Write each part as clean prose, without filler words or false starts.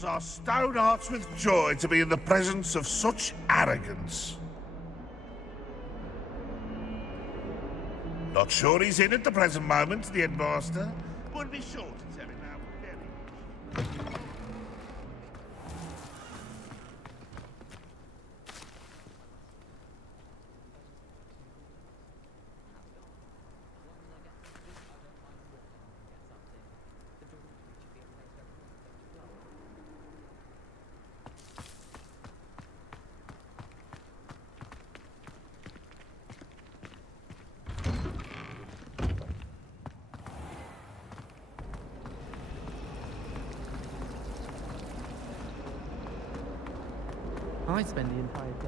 fills our stone hearts with joy to be in the presence of such arrogance. Not sure he's in at the present moment, the headmaster. Would be sure to tell him how very... I spend the entire day.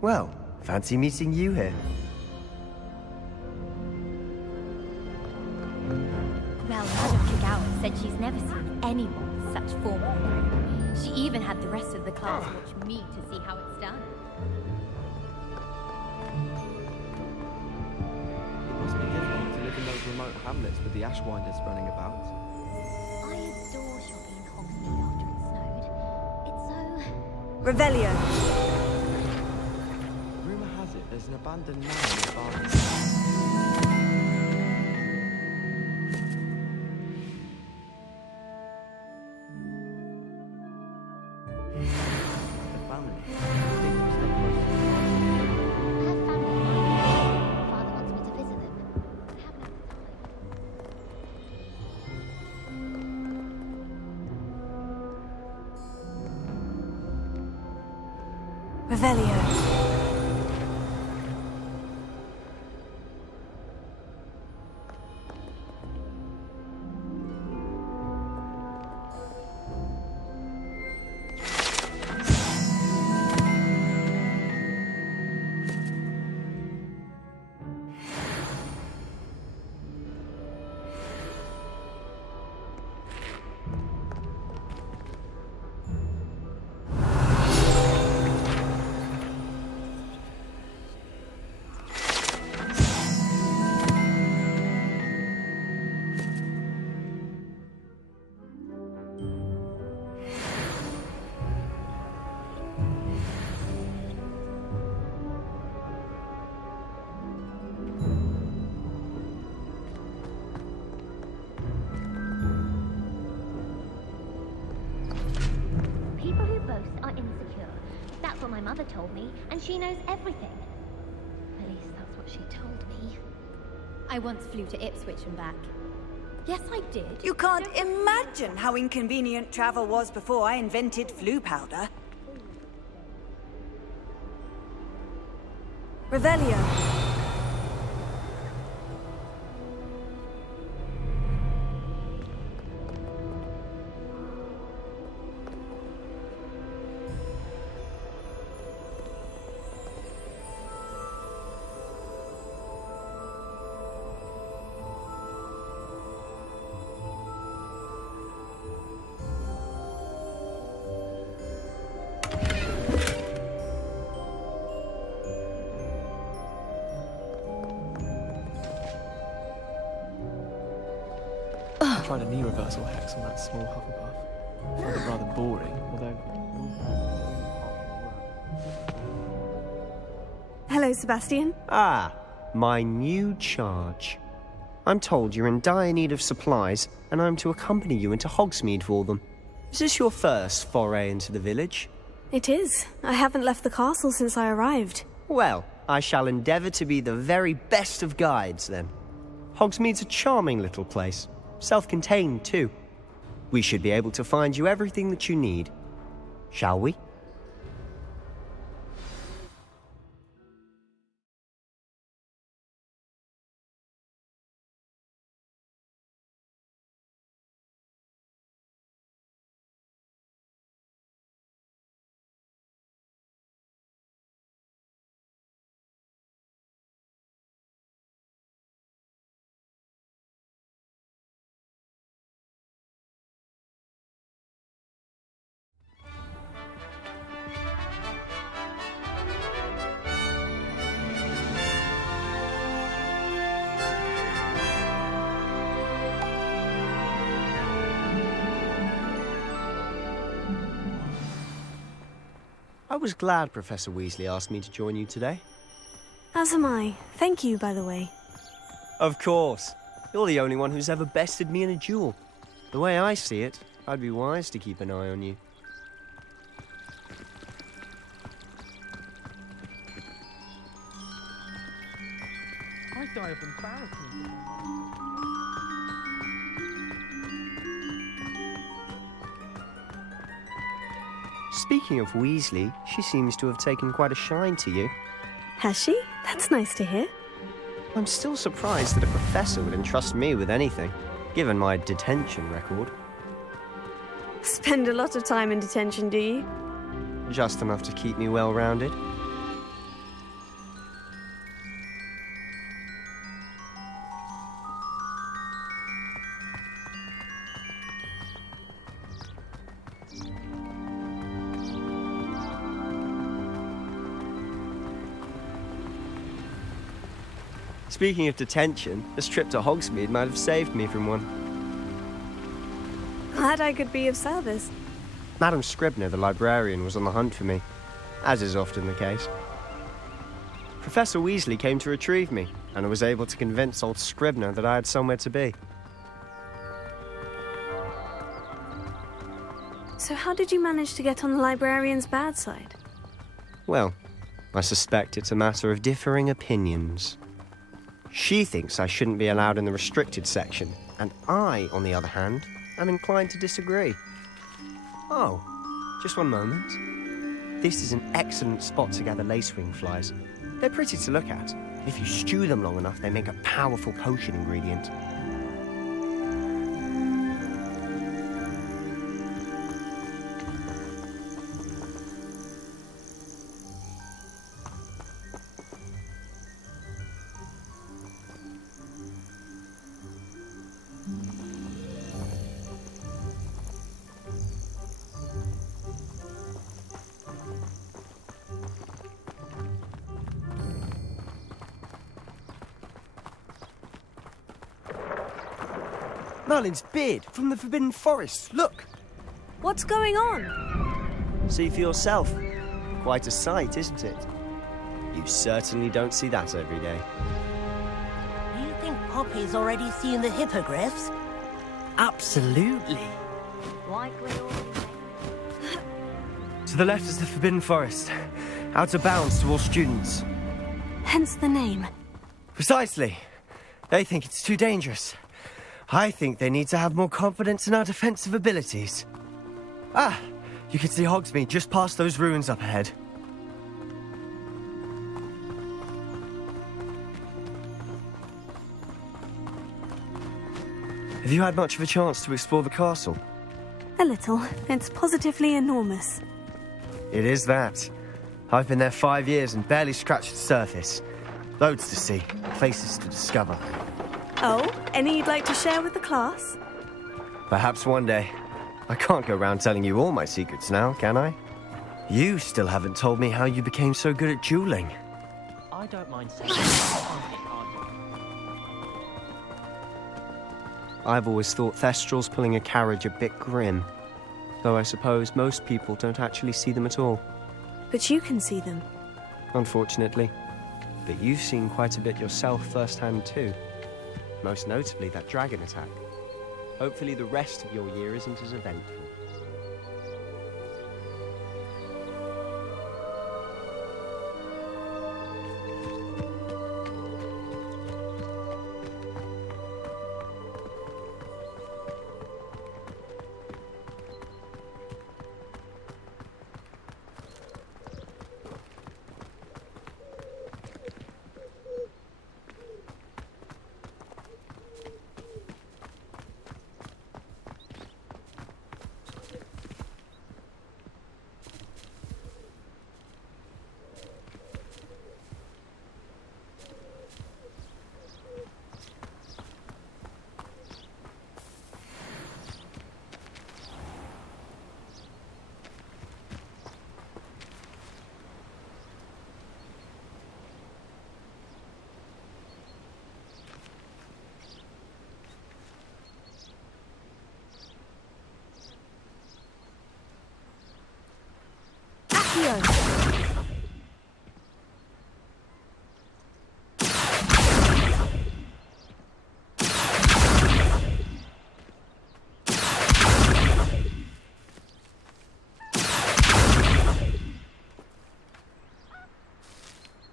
Well, fancy meeting you here. Well, Madame Kagawa said she's never seen anyone with such formal training. She even had the rest of the class watch me to see how it's done. It must be difficult to live in those remote hamlets with the ashwinders running about. I adore shopping in Hogsmeade after it snowed. It's so... Revelio. Rumour has it there's an abandoned man in the barn. The family. They will stay close to the I have family in mind. Father wants me to visit them. I haven't had the time. Revelio. People who boast are insecure. That's what my mother told me, and she knows everything. At least that's what she told me. I once flew to Ipswich and back. Yes, I did. You can't imagine how inconvenient travel was before I invented flu powder. Revelio. I tried a knee reversal hex on that small Hufflepuff. Found it rather boring, although... Hello, Sebastian. Ah, my new charge. I'm told you're in dire need of supplies, and I'm to accompany you into Hogsmeade for them. Is this your first foray into the village? It is. I haven't left the castle since I arrived. Well, I shall endeavour to be the very best of guides, then. Hogsmeade's a charming little place. Self-contained, too. We should be able to find you everything that you need. Shall we? I was glad Professor Weasley asked me to join you today. As am I. Thank you, by the way. Of course. You're the only one who's ever bested me in a duel. The way I see it, I'd be wise to keep an eye on you. I die of embarrassment. Speaking of Weasley, she seems to have taken quite a shine to you. Has she? That's nice to hear. I'm still surprised that a professor would entrust me with anything, given my detention record. Spend a lot of time in detention, do you? Just enough to keep me well-rounded. Speaking of detention, this trip to Hogsmeade might have saved me from one. Glad I could be of service. Madam Scribner, the librarian, was on the hunt for me, as is often the case. Professor Weasley came to retrieve me, and I was able to convince old Scribner that I had somewhere to be. So how did you manage to get on the librarian's bad side? Well, I suspect it's a matter of differing opinions. She thinks I shouldn't be allowed in the restricted section, and I, on the other hand, am inclined to disagree. Oh, just one moment. This is an excellent spot to gather lacewing flies. They're pretty to look at. If you stew them long enough, they make a powerful potion ingredient. Merlin's beard from the Forbidden Forest. Look! What's going on? See for yourself. Quite a sight, isn't it? You certainly don't see that every day. Do you think Poppy's already seen the hippogriffs? Absolutely. Likely To the left is the Forbidden Forest. Out of bounds to all students. Hence the name. Precisely. They think it's too dangerous. I think they need to have more confidence in our defensive abilities. Ah, you can see Hogsmeade just past those ruins up ahead. Have you had much of a chance to explore the castle? A little. It's positively enormous. It is that. I've been there 5 years and barely scratched the surface. Loads to see, places to discover. Oh, any you'd like to share with the class? Perhaps one day. I can't go around telling you all my secrets now, can I? You still haven't told me how you became so good at dueling. I don't mind saying I've always thought Thestrals pulling a carriage a bit grim. Though I suppose most people don't actually see them at all. But you can see them. Unfortunately. But you've seen quite a bit yourself firsthand too. Most notably that dragon attack. Hopefully the rest of your year isn't as eventful.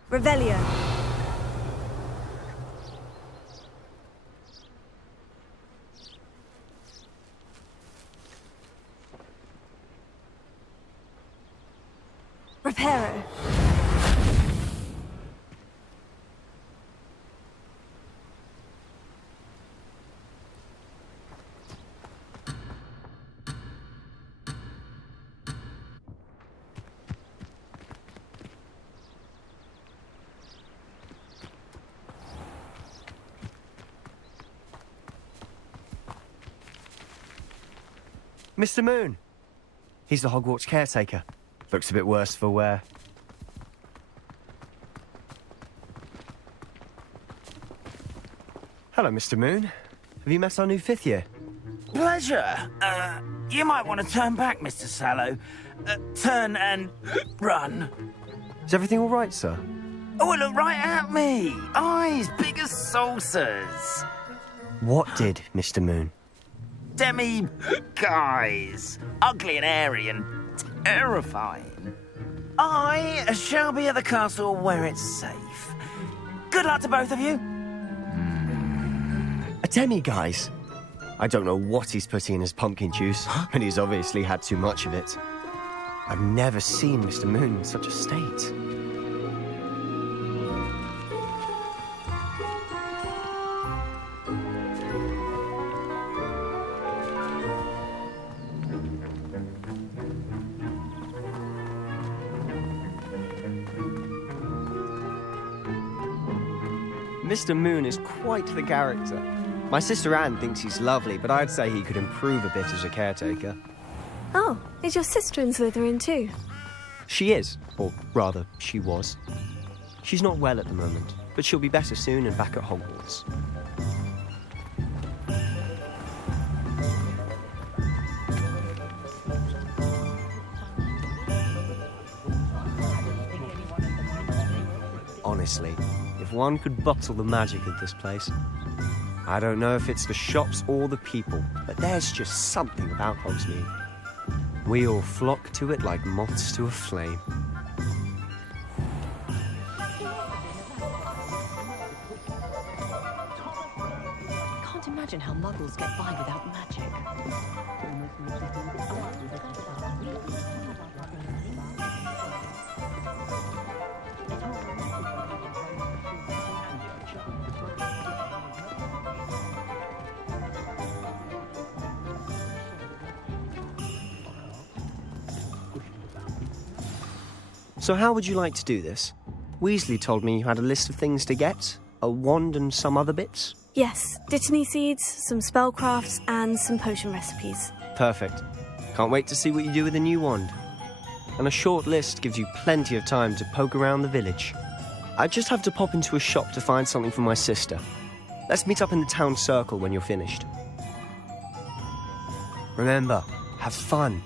Revelio. Reparo. Mr. Moon. He's the Hogwarts caretaker. Looks a bit worse for wear. Hello, Mr. Moon. Have you met our new fifth year? Pleasure. You might want to turn back, Mr. Sallow. Turn and run. Is everything all right, sir? Oh, look right at me. Eyes big as saucers. What did, Mr. Moon? Guys. Ugly and airy and terrifying. I shall be at the castle where it's safe. Good luck to both of you. A demi-guise? I don't know what he's putting in his pumpkin juice, but he's obviously had too much of it. I've never seen Mr. Moon in such a state. Mr. Moon is quite the character. My sister Anne thinks he's lovely, but I'd say he could improve a bit as a caretaker. Oh, is your sister in Slytherin too? She is, or rather, she was. She's not well at the moment, but she'll be better soon and back at Hogwarts. Honestly, if one could bottle the magic of this place. I don't know if it's the shops or the people, but there's just something about Hogsmeade. We all flock to it like moths to a flame. I can't imagine how muggles get by without magic. So how would you like to do this? Weasley told me you had a list of things to get, a wand and some other bits. Yes, Dittany seeds, some spellcrafts, and some potion recipes. Perfect. Can't wait to see what you do with the new wand. And a short list gives you plenty of time to poke around the village. I just have to pop into a shop to find something for my sister. Let's meet up in the town circle when you're finished. Remember, have fun.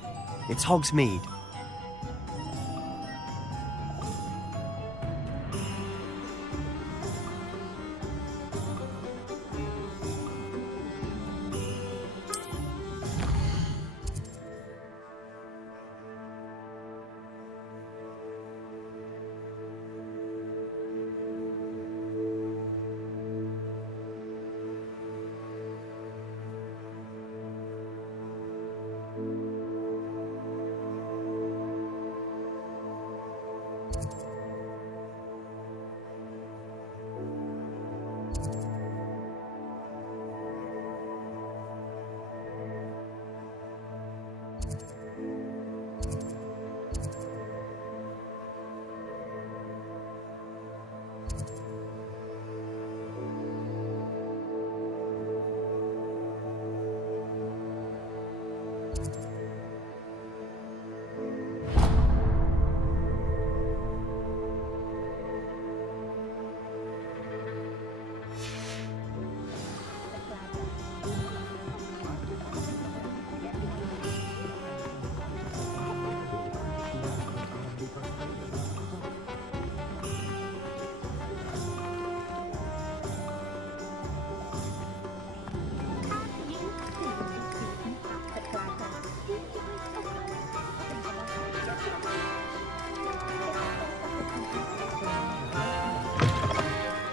It's Hogsmeade.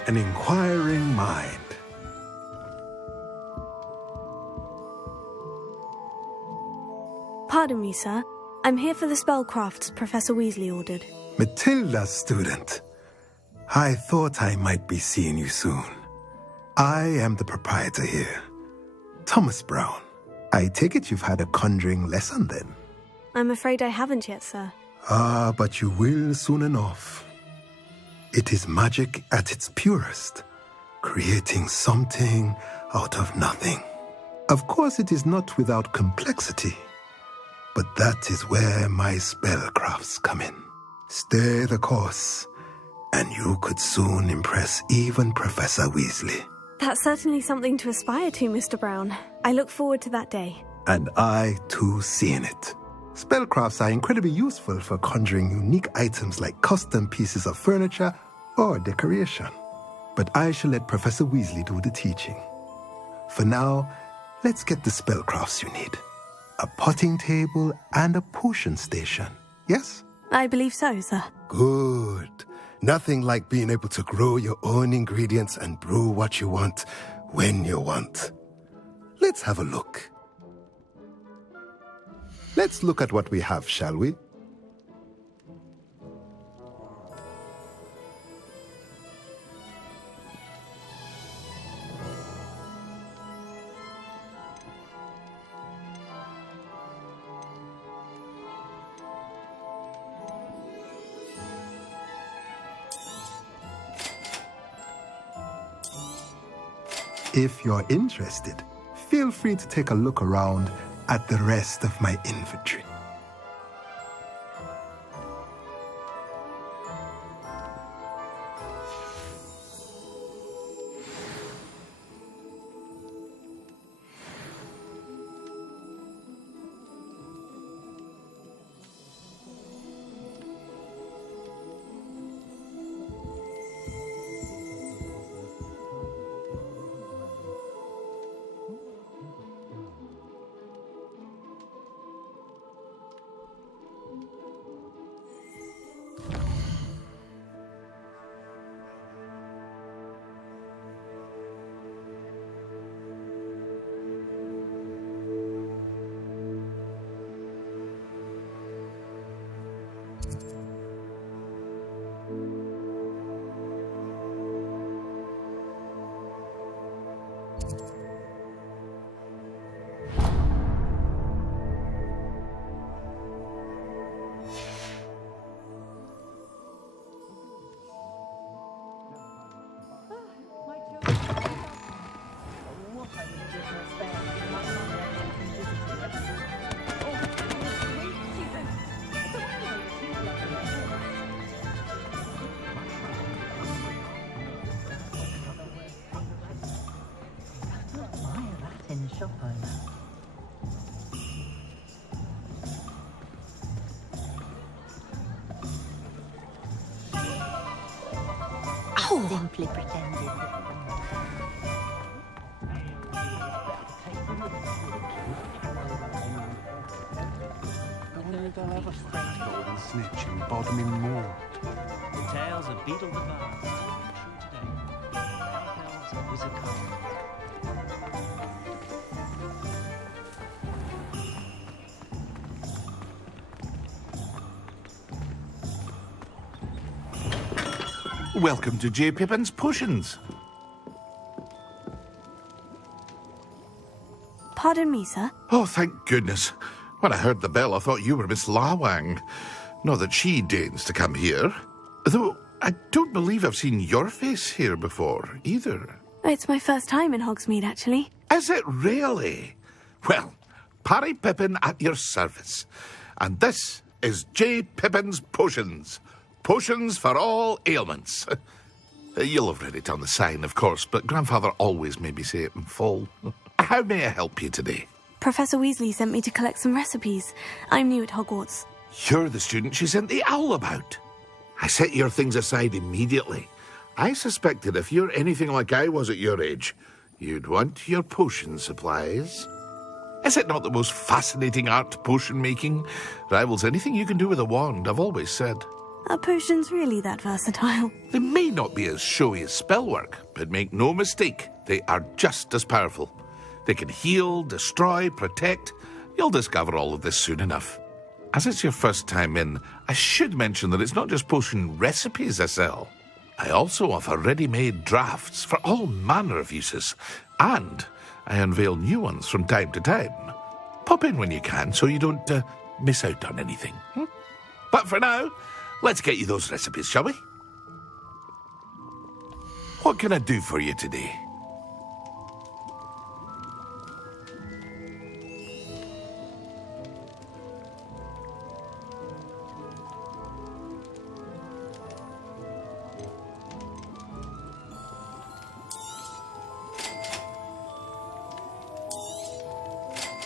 an inquiring mind. Pardon me, sir. I'm here for the spellcrafts Professor Weasley ordered. Matilda's student. I thought I might be seeing you soon. I am the proprietor here, Thomas Brown. I take it you've had a conjuring lesson then? I'm afraid I haven't yet, sir. Ah, but you will soon enough. It is magic at its purest, creating something out of nothing. Of course, it is not without complexity, but that is where my spellcrafts come in. Stay the course, and you could soon impress even Professor Weasley. That's certainly something to aspire to, Mr. Brown. I look forward to that day. And I, too, seeing it. Spellcrafts are incredibly useful for conjuring unique items like custom pieces of furniture or decoration. But I shall let Professor Weasley do the teaching. For now, let's get the spellcrafts you need. A potting table and a potion station, yes? I believe so, sir. Good. Nothing like being able to grow your own ingredients and brew what you want, when you want. Let's have a look. Let's look at what we have, shall we? If you're interested, feel free to take a look around at the rest of my inventory. Simply pretended. Golden snitch in Bodmin Moor. The tales of Beetle the Bard, true today. Elves and Wizard Carl. Welcome to J. Pippin's Potions. Pardon me, sir. Oh, thank goodness. When I heard the bell, I thought you were Miss Lawang. Not that she deigns to come here. Though I don't believe I've seen your face here before, either. It's my first time in Hogsmeade, actually. Is it really? Well, Parry Pippin at your service. And this is J. Pippin's Potions. Potions for all ailments. You'll have read it on the sign, of course, but Grandfather always made me say it in full. How may I help you today? Professor Weasley sent me to collect some recipes. I'm new at Hogwarts. You're the student she sent the owl about. I set your things aside immediately. I suspected if you're anything like I was at your age, you'd want your potion supplies. Is it not the most fascinating art, potion making? Rivals anything you can do with a wand, I've always said. Are potions really that versatile? They may not be as showy as spellwork, but make no mistake, they are just as powerful. They can heal, destroy, protect. You'll discover all of this soon enough. As it's your first time in, I should mention that it's not just potion recipes I sell. I also offer ready-made drafts for all manner of uses, and I unveil new ones from time to time. Pop in when you can so you don't miss out on anything. But for now, let's get you those recipes, shall we? What can I do for you today?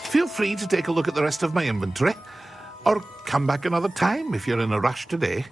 Feel free to take a look at the rest of my inventory, or come back another time if you're in a rush today.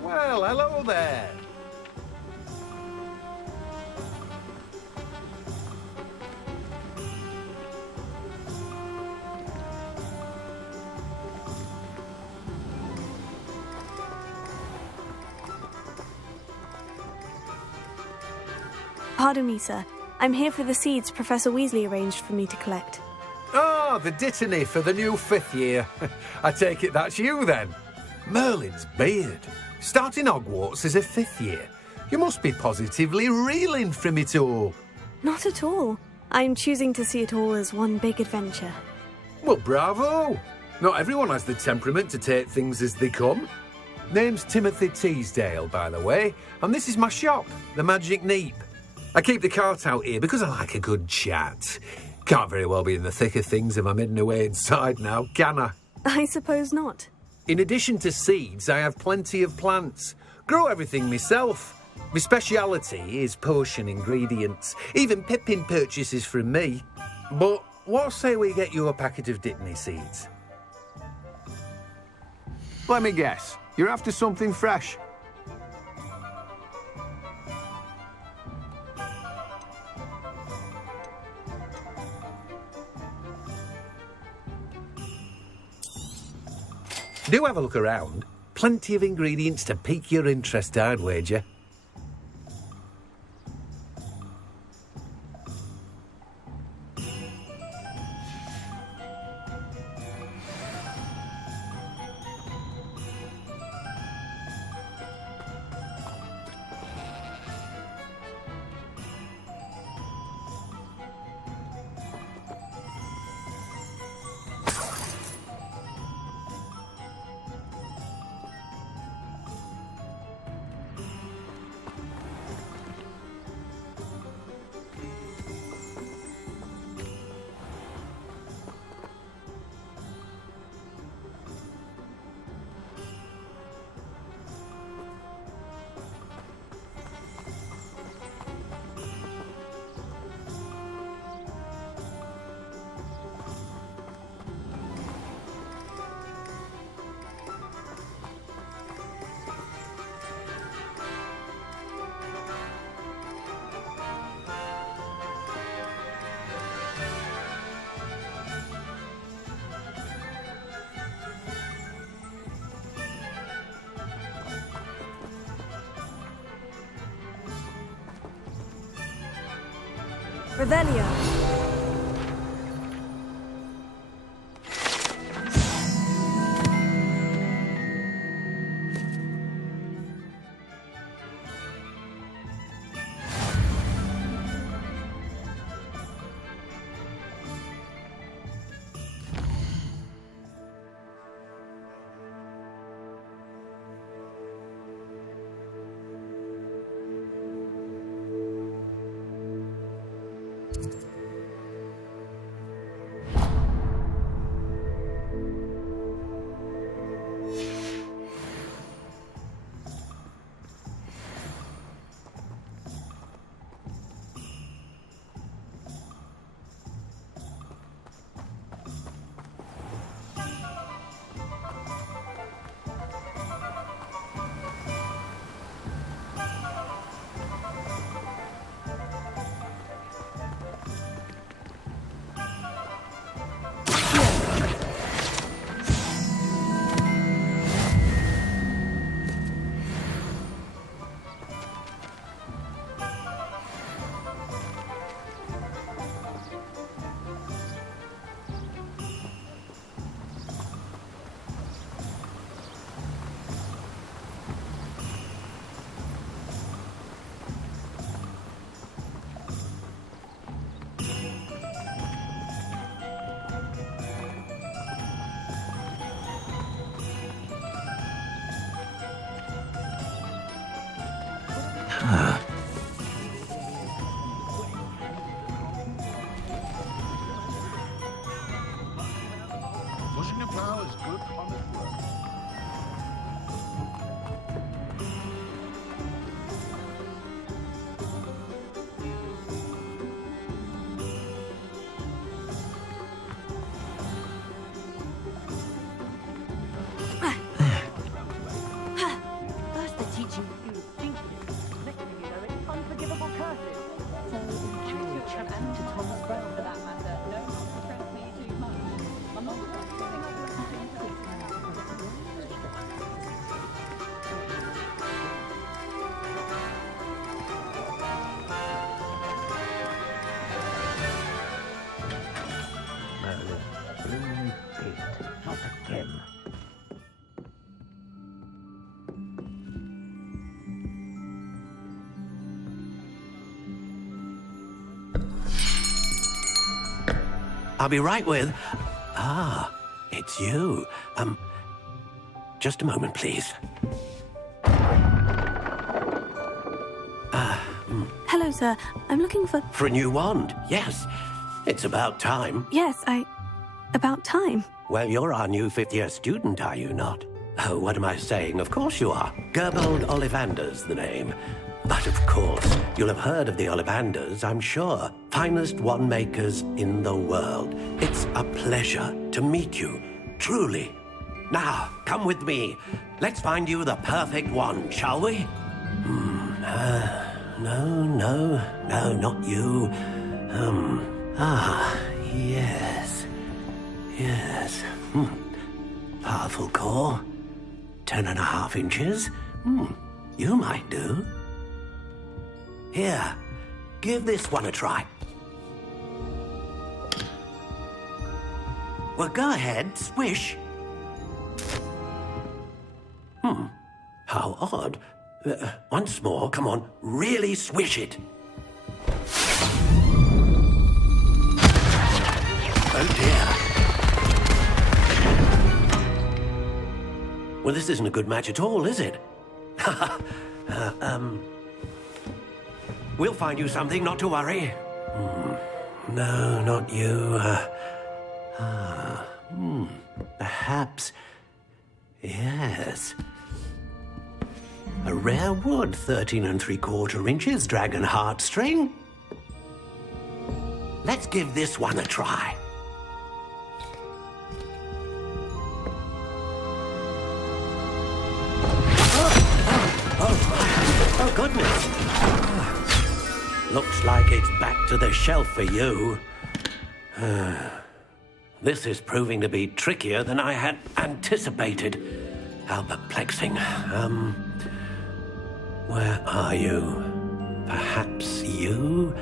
Well, hello there. Pardon me, sir. I'm here for the seeds Professor Weasley arranged for me to collect. Oh, the dittany for the new 5th year. I take it that's you, then. Merlin's beard. Starting Hogwarts as a 5th year. You must be positively reeling from it all. Not at all. I'm choosing to see it all as one big adventure. Well, bravo! Not everyone has the temperament to take things as they come. Name's Timothy Teasdale, by the way, and this is my shop, the Magic Neep. I keep the cart out here because I like a good chat. Can't very well be in the thick of things if I'm hidden away inside now, can I? I suppose not. In addition to seeds, I have plenty of plants. Grow everything myself. My speciality is potion ingredients. Even Pippin purchases from me. But what say we get you a packet of Dittany seeds? Let me guess. You're after something fresh. Do have a look around. Plenty of ingredients to pique your interest, I'd wager. Revelio. Pushing a plow is good honest work. First they're teaching you thinking, next thing you know it's unforgivable curses. So George and to Thomas Brown for that matter, no not to stress me too much. I'm not I'll be right with... Ah, it's you. Just a moment, please. Hello, sir. I'm looking for... For a new wand, yes. It's about time. Yes, about time. Well, you're our new fifth-year student, are you not? Oh, what am I saying? Of course you are. Gerbold Ollivander's the name. But of course, you'll have heard of the Ollivanders, I'm sure. Finest wand makers in the world. It's a pleasure to meet you, truly. Now, come with me. Let's find you the perfect wand, shall we? No, not you. Yes. Powerful core. 10.5 inches. You might do. Here, give this one a try. Well, go ahead, swish. How odd. Once more, come on, really swish it. Oh dear. Well, this isn't a good match at all, is it? We'll find you something, not to worry. No, not you. Perhaps... Yes. A rare wood, 13 3/4 inches, dragon heartstring. Let's give this one a try. Oh, goodness. Looks like it's back to the shelf for you. This is proving to be trickier than I had anticipated. How perplexing. Where are you? Perhaps you?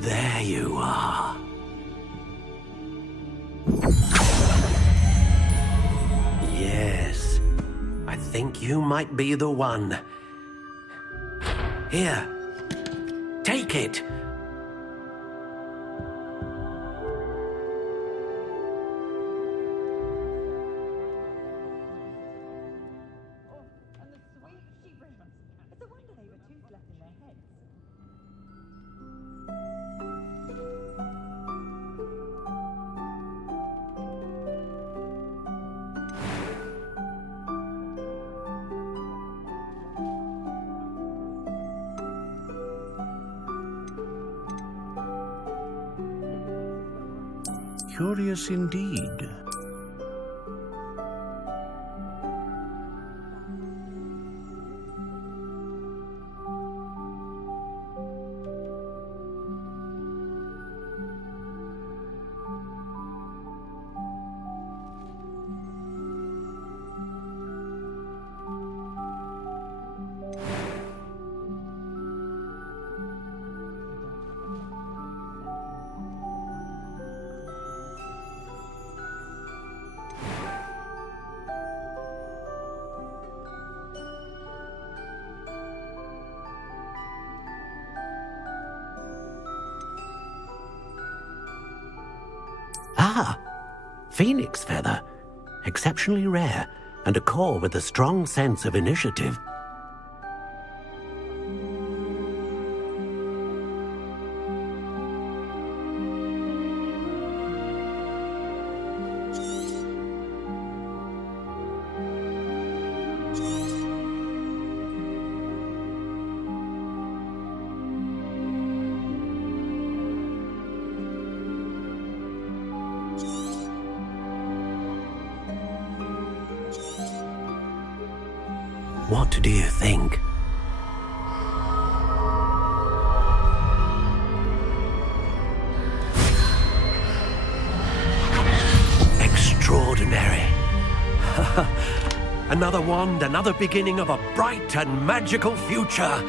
There you are. Yes, I think you might be the one. Here, take it. Curious indeed. Phoenix feather, exceptionally rare, and a core with a strong sense of initiative. What do you think? Extraordinary. Another wand, another beginning of a bright and magical future.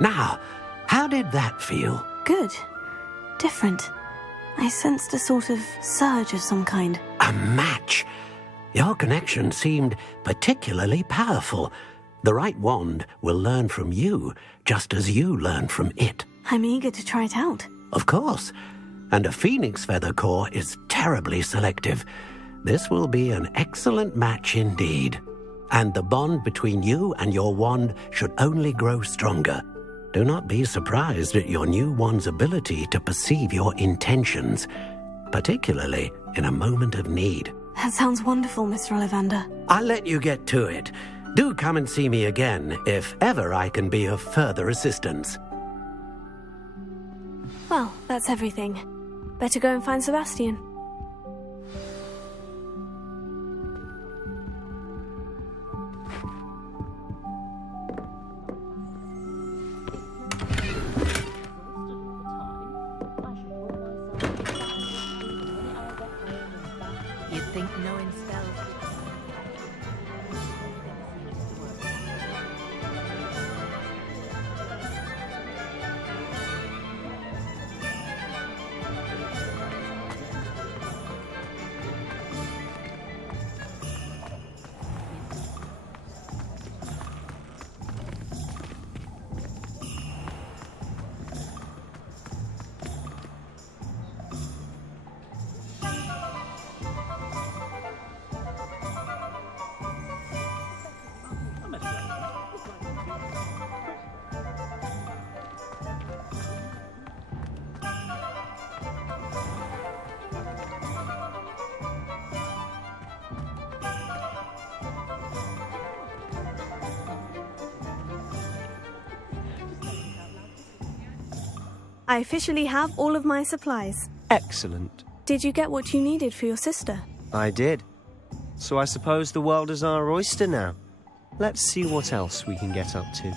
Now, how did that feel? Good. Different. I sensed a sort of surge of some kind. A match? Your connection seemed particularly powerful. The right wand will learn from you, just as you learn from it. I'm eager to try it out. Of course. And a phoenix feather core is terribly selective. This will be an excellent match indeed. And the bond between you and your wand should only grow stronger. Do not be surprised at your new wand's ability to perceive your intentions, particularly in a moment of need. That sounds wonderful, Mr. Ollivander. I'll let you get to it. Do come and see me again if ever I can be of further assistance. Well, that's everything. Better go and find Sebastian. You'd think knowing spells. I officially have all of my supplies. Excellent. Did you get what you needed for your sister? I did. So I suppose the world is our oyster now. Let's see what else we can get up to.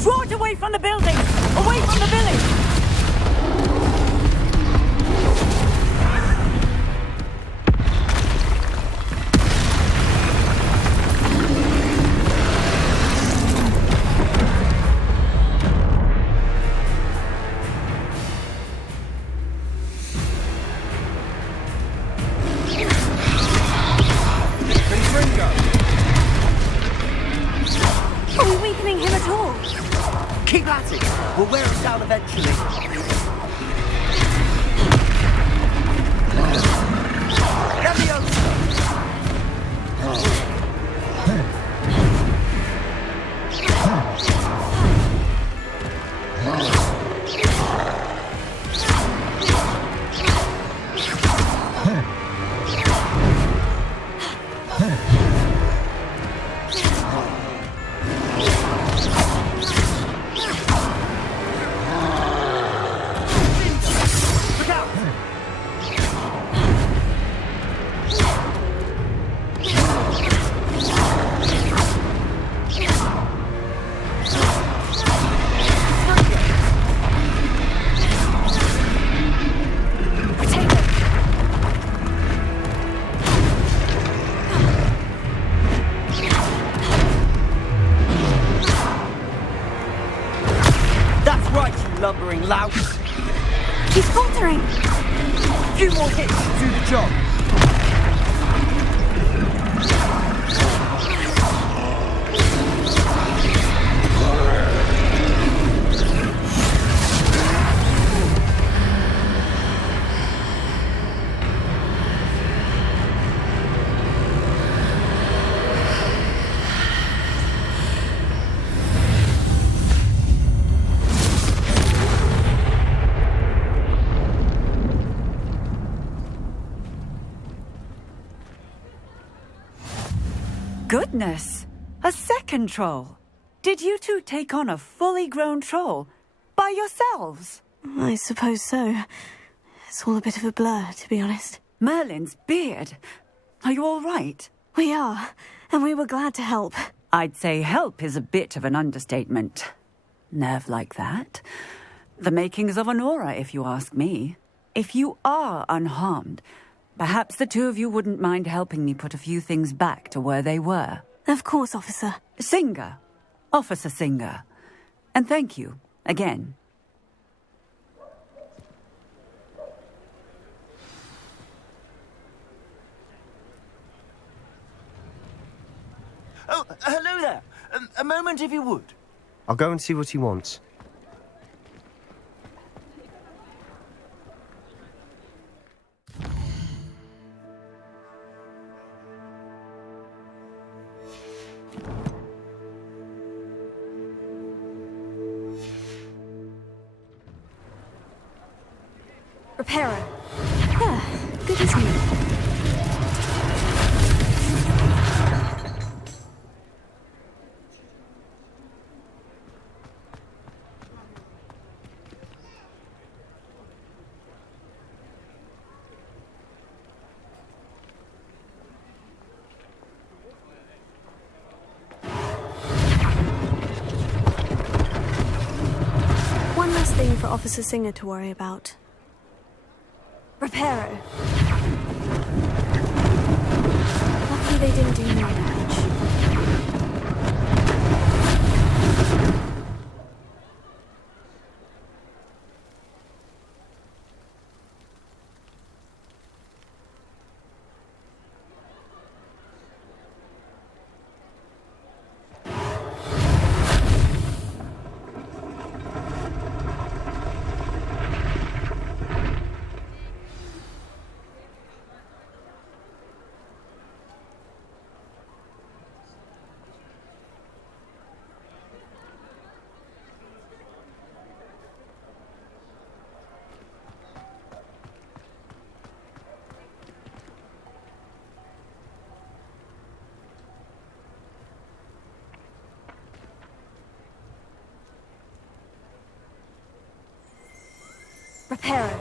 Draw it away from the building! Away from the village! Are we weakening him at all? Keep at it. We'll wear it down eventually. Let me over. Lumbering louse. He's faltering. Few more hits to do the job. Goodness! A second troll! Did you two take on a fully grown troll by yourselves? I suppose so. It's all a bit of a blur, to be honest. Merlin's beard. Are you all right? We are, and we were glad to help. I'd say help is a bit of an understatement. Nerve like that. The makings of an aura, if you ask me. If you are unharmed, perhaps the two of you wouldn't mind helping me put a few things back to where they were. Of course, officer. Singer. Officer Singer. And thank you, again. Oh, hello there. A moment, if you would. I'll go and see what he wants. Repairer. Ah, good as new. One last thing for Officer Singer to worry about. Repairer. Luckily they didn't do more damage. Repairer.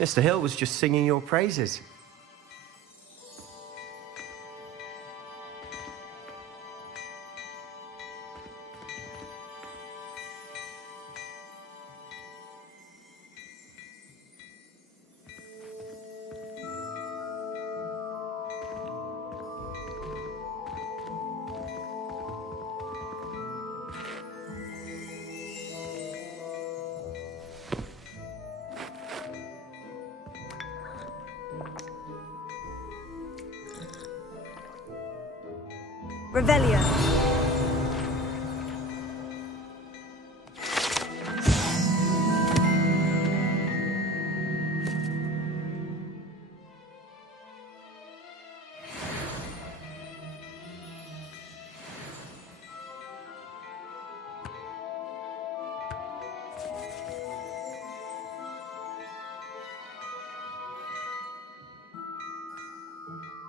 Mr. Hill was just singing your praises. Revelio.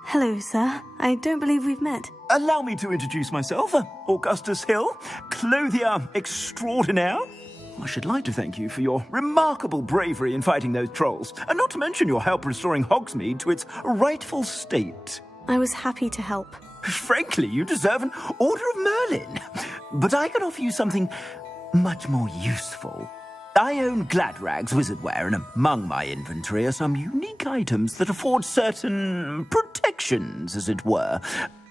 Hello, sir. I don't believe we've met. Allow me to introduce myself, Augustus Hill, clothier extraordinaire. I should like to thank you for your remarkable bravery in fighting those trolls, and not to mention your help restoring Hogsmeade to its rightful state. I was happy to help. Frankly, you deserve an Order of Merlin. But I can offer you something much more useful. I own Gladrag's wizardware, and among my inventory are some unique items that afford certain protections, as it were.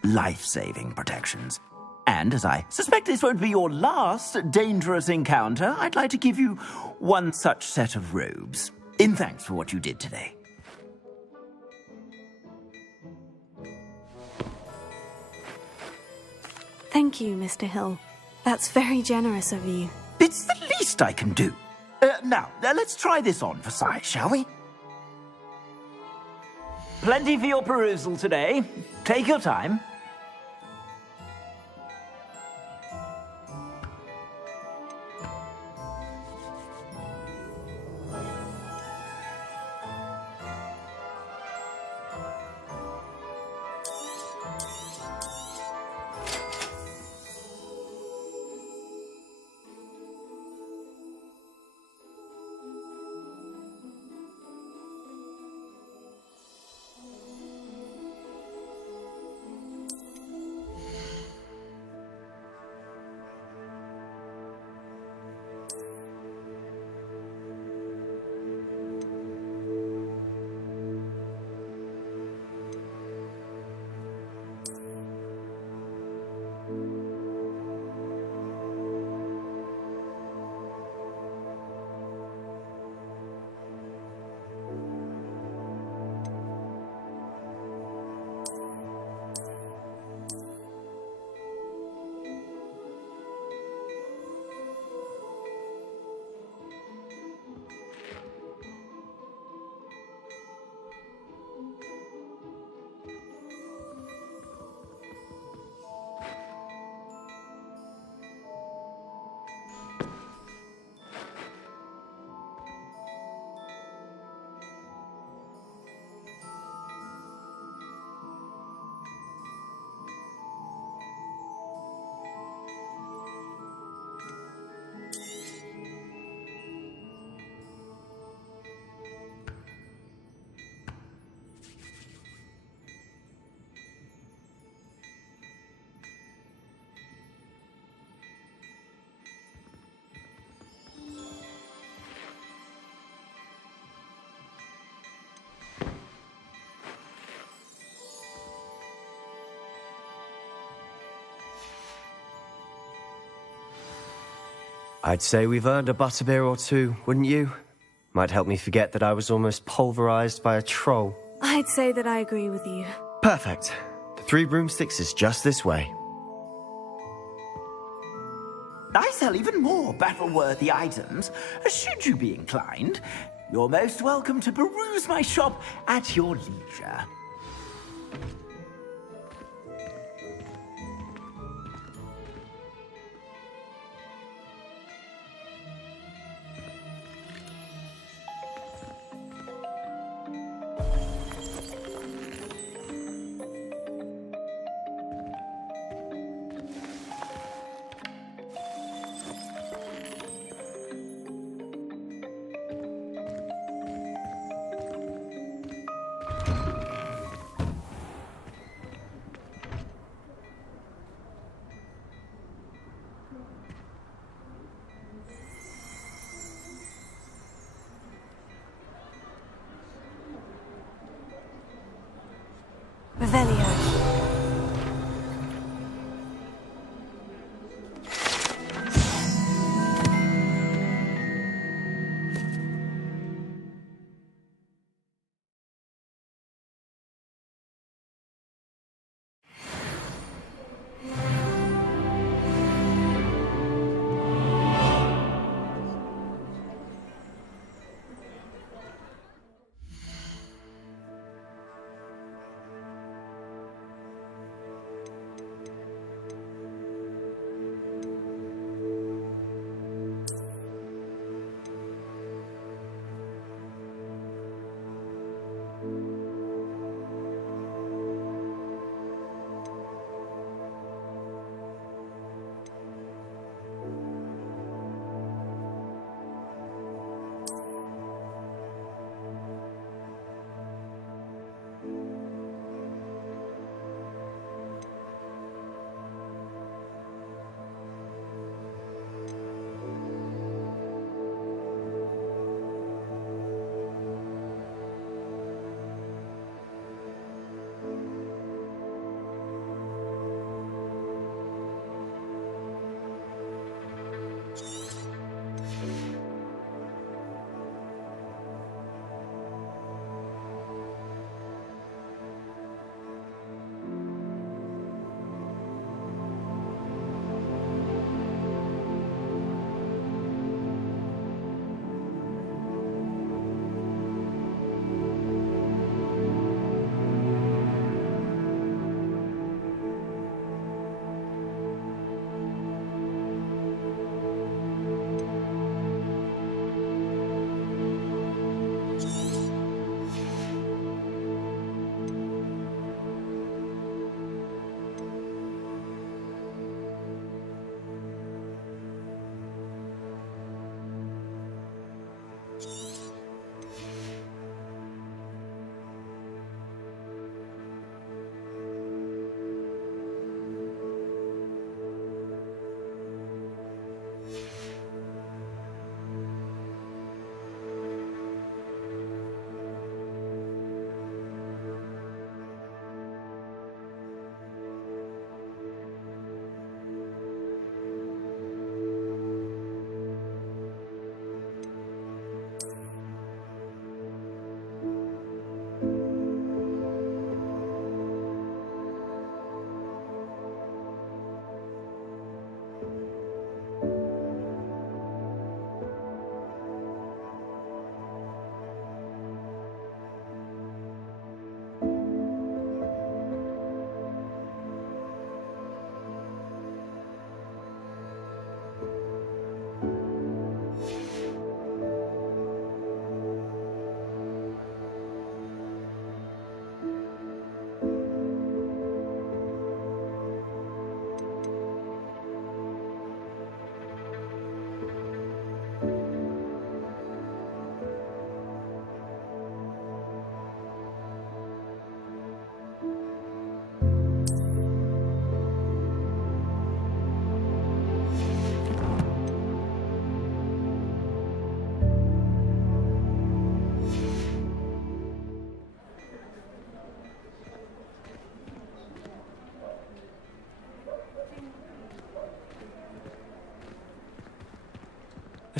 Life-saving protections. And as I suspect this won't be your last dangerous encounter, I'd like to give you one such set of robes, in thanks for what you did today. Thank you, Mr. Hill. That's very generous of you. It's the least I can do. Now, let's try this on for size, shall we? Plenty for your perusal today. Take your time. I'd say we've earned a butterbeer or two, wouldn't you? Might help me forget that I was almost pulverized by a troll. I'd say that I agree with you. Perfect. The 3 broomsticks is just this way. I sell even more battle-worthy items. Should you be inclined, you're most welcome to peruse my shop at your leisure.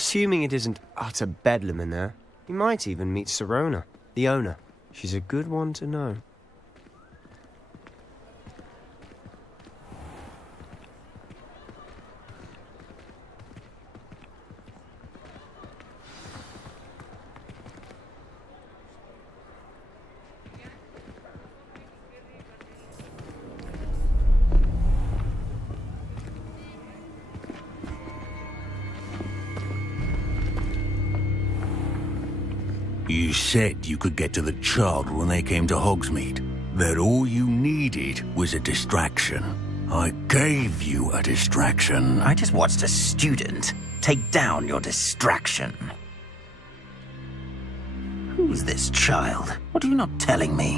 Assuming it isn't utter bedlam in there, you might even meet Sirona, the owner. She's a good one to know. You said you could get to the child when they came to Hogsmeade. That all you needed was a distraction. I gave you a distraction. I just watched a student take down your distraction. Who's this child? What are you not telling me?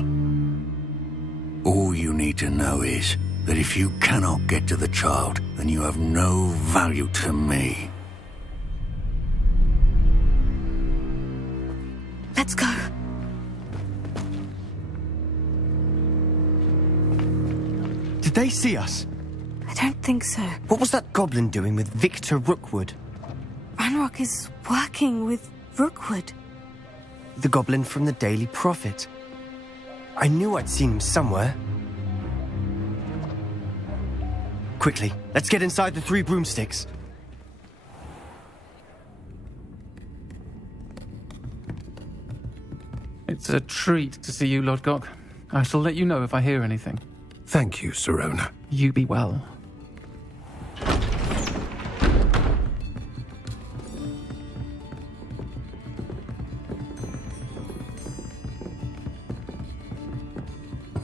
All you need to know is that if you cannot get to the child, then you have no value to me. Let's go. Did they see us? I don't think so. What was that goblin doing with Victor Rookwood? Ranrock is working with Rookwood. The goblin from the Daily Prophet. I knew I'd seen him somewhere. Quickly, let's get inside the 3 broomsticks. It's a treat to see you, Lodgok. I shall let you know if I hear anything. Thank you, Sirona. You be well.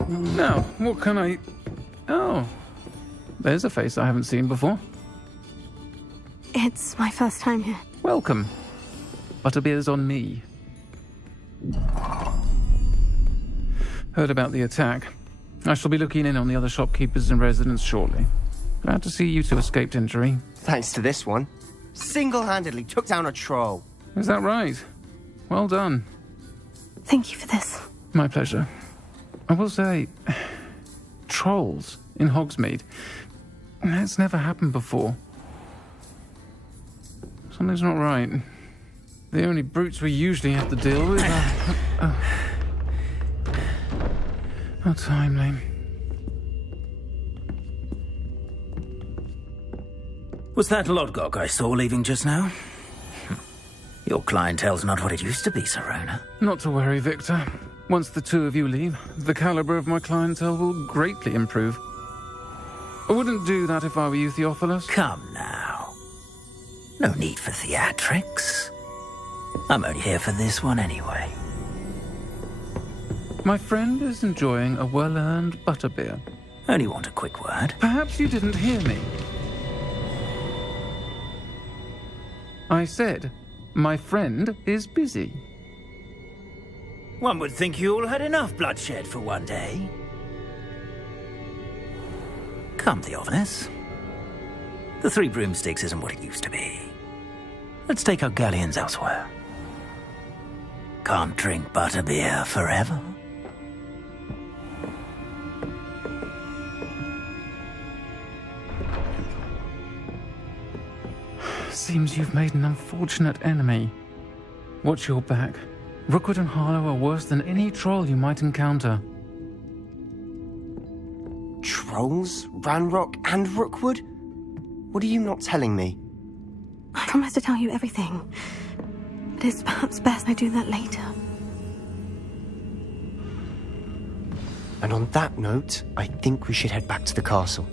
Now, what can I... Oh, there's a face I haven't seen before. It's my first time here. Welcome. Butterbeer's on me. Heard about the attack. I shall be looking in on the other shopkeepers and residents shortly. Glad to see you two escaped injury. Thanks to this one. Single-handedly took down a troll. Is that right? Well done. Thank you for this. My pleasure. I will say, trolls in Hogsmeade. That's never happened before. Something's not right. The only brutes we usually have to deal with are... How timely. Was that Lodgok I saw leaving just now? Your clientele's not what it used to be, Sirona. Not to worry, Victor. Once the two of you leave, the caliber of my clientele will greatly improve. I wouldn't do that if I were you, Theophilus. Come now. No need for theatrics. I'm only here for this one anyway. My friend is enjoying a well-earned butterbeer. Only want a quick word. Perhaps you didn't hear me. I said, my friend is busy. One would think you all had enough bloodshed for one day. Come, Theophilus. The 3 broomsticks isn't what it used to be. Let's take our galleons elsewhere. Can't drink butterbeer forever. Seems you've made an unfortunate enemy. Watch your back. Rookwood and Harlow are worse than any troll you might encounter. Trolls? Ranrock and Rookwood? What are you not telling me? I promise to tell you everything. But it's perhaps best I do that later. And on that note, I think we should head back to the castle.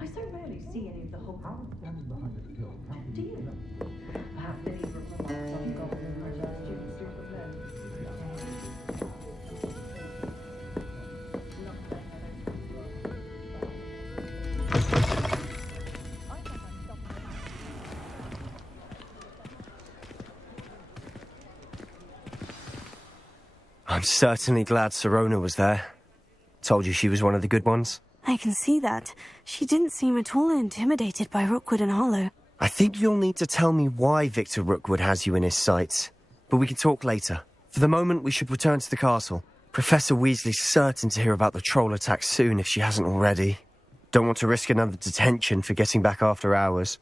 I so rarely see any of the whole. Do you? Perhaps any remarks on goblin students do from them. I'm certainly glad Sirona was there. Told you she was one of the good ones. I can see that. She didn't seem at all intimidated by Rookwood and Hollow. I think you'll need to tell me why Victor Rookwood has you in his sights. But we can talk later. For the moment, we should return to the castle. Professor Weasley's certain to hear about the troll attack soon if she hasn't already. Don't want to risk another detention for getting back after hours.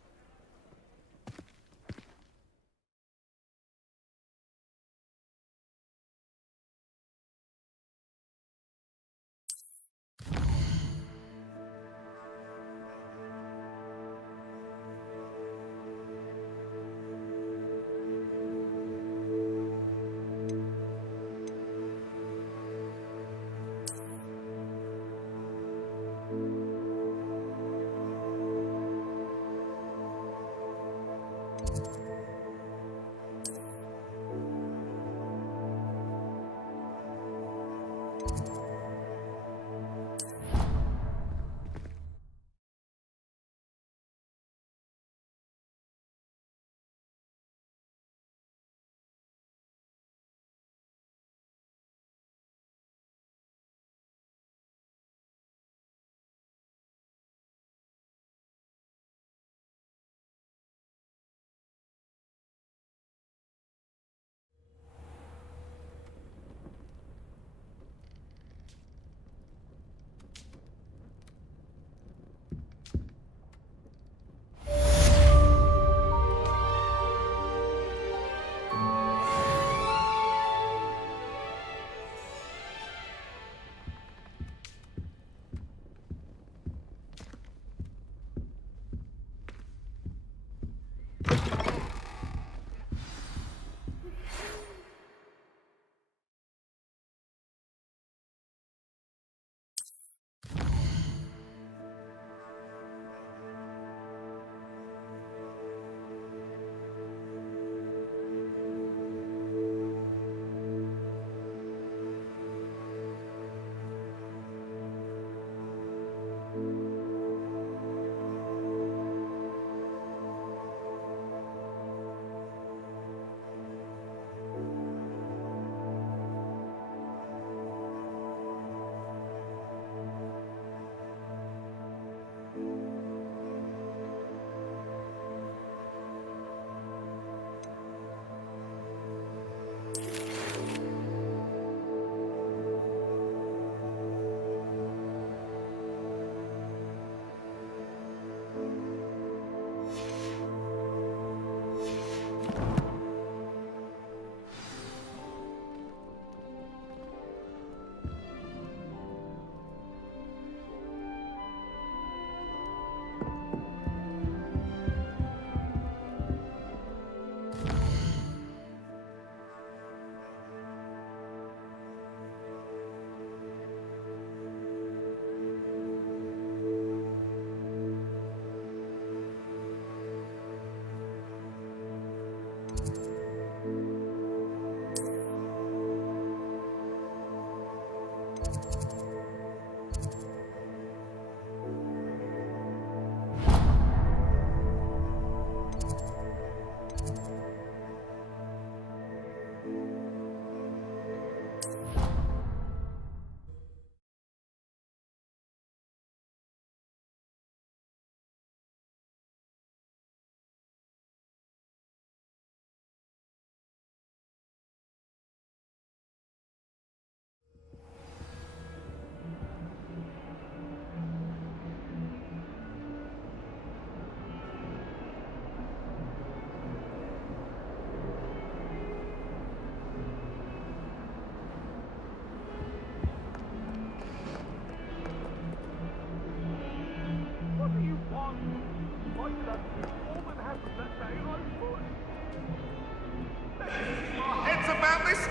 It's about this.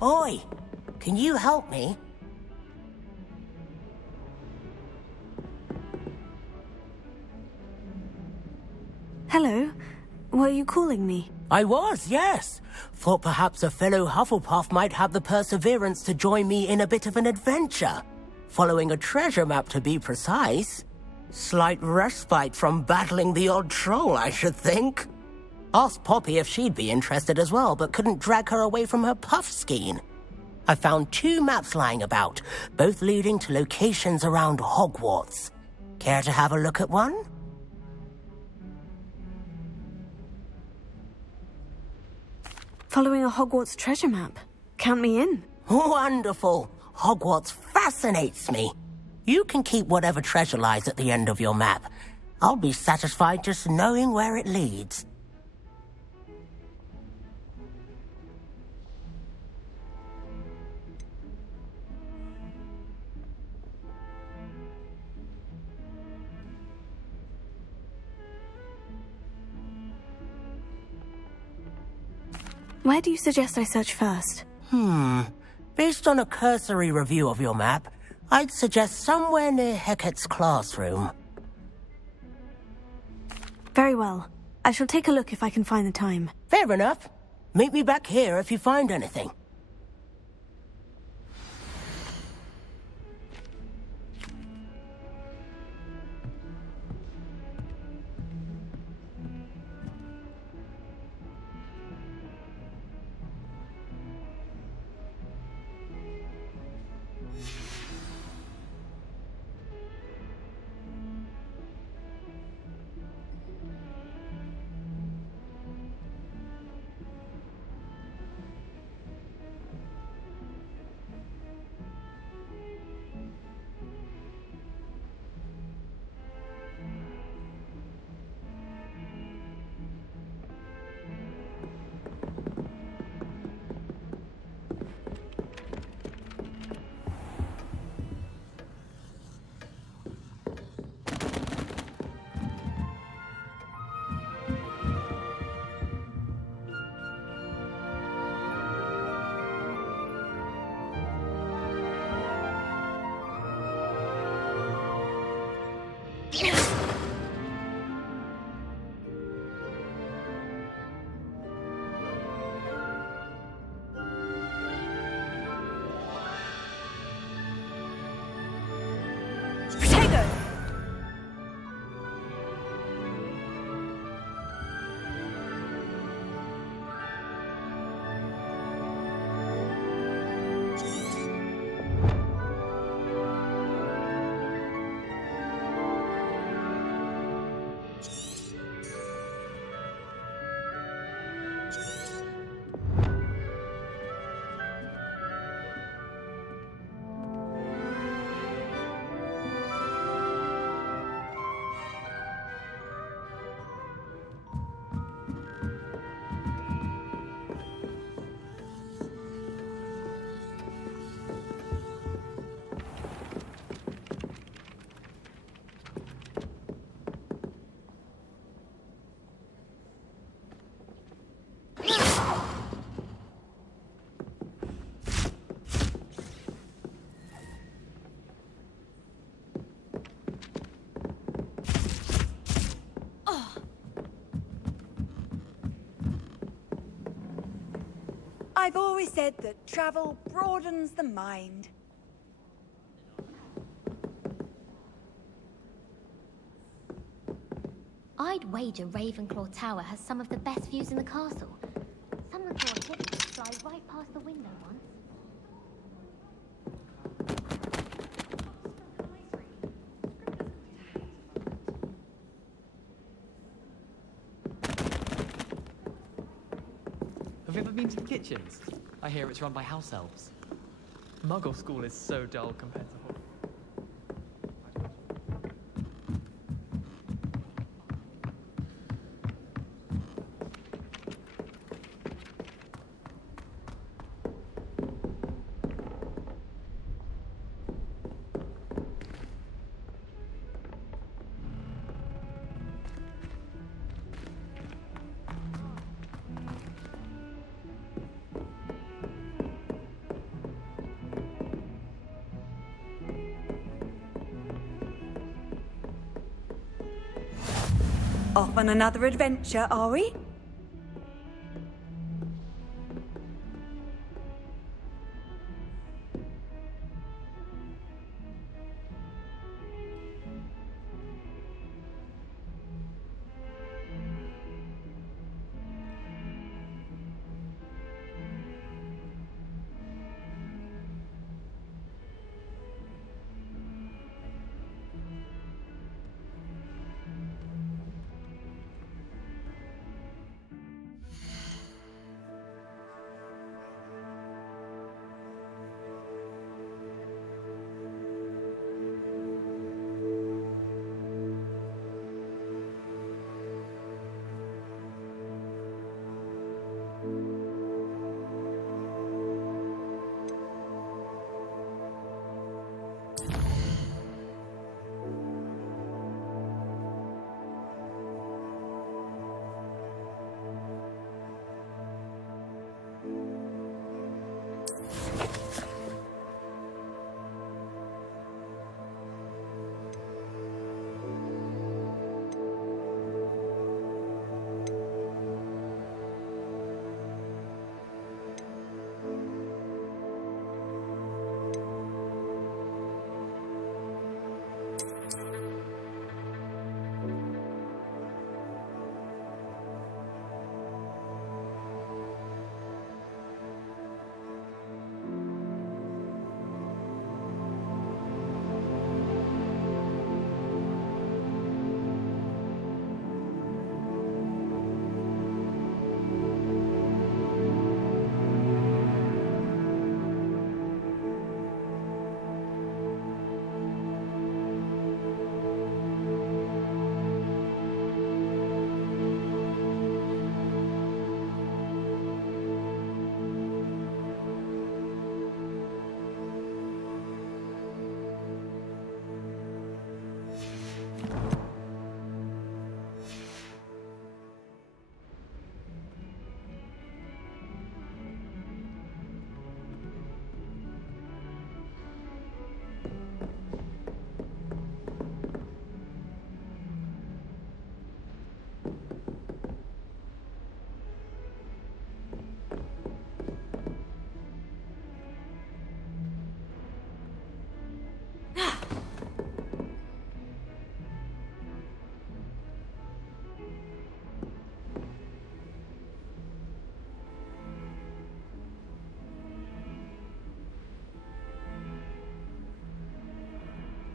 Oi, can you help me? Hello? Were you calling me? I was, yes. Thought perhaps a fellow Hufflepuff might have the perseverance to join me in a bit of an adventure. Following a treasure map, to be precise. Slight respite from battling the odd troll, I should think. Asked Poppy if she'd be interested as well, but couldn't drag her away from her puff skein. I found 2 maps lying about, both leading to locations around Hogwarts. Care to have a look at one? Following a Hogwarts treasure map. Count me in. Wonderful. Hogwarts fascinates me. You can keep whatever treasure lies at the end of your map. I'll be satisfied just knowing where it leads. Where do you suggest I search first? Based on a cursory review of your map, I'd suggest somewhere near Hecat's classroom. Very well. I shall take a look if I can find the time. Fair enough. Meet me back here if you find anything. I've always said that travel broadens the mind. I'd wager Ravenclaw Tower has some of the best views in the castle. Someone saw a kitten fly right past the window once. Have you ever been to the kitchens? I hear it's run by house elves. Muggle school is so dull compared to Hogwarts. Off on another adventure, are we?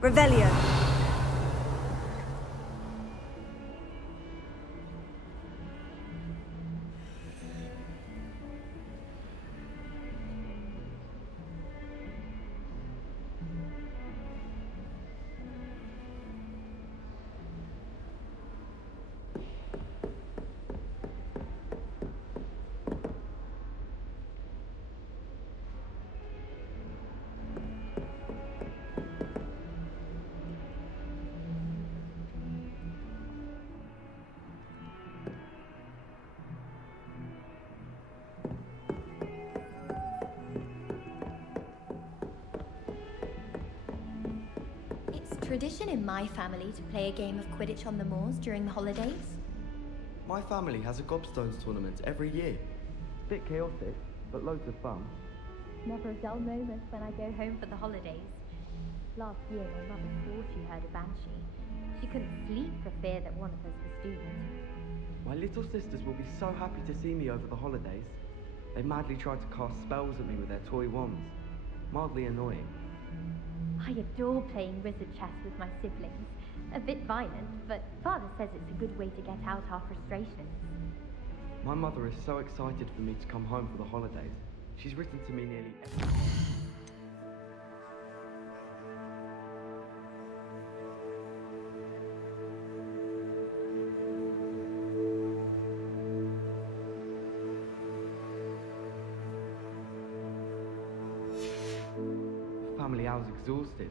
Revelio. Tradition in my family to play a game of Quidditch on the moors during the holidays. My family has a gobstones tournament every year. Bit chaotic, but loads of fun. Never a dull moment when I go home for the holidays. Last year, my mother swore she heard a banshee. She couldn't sleep for fear that one of us was doomed. My little sisters will be so happy to see me over the holidays. They madly try to cast spells at me with their toy wands. Mildly annoying. I adore playing wizard chess with my siblings. A bit violent, but Father says it's a good way to get out our frustrations. My mother is so excited for me to come home for the holidays. She's written to me nearly every... Family, I was exhausted.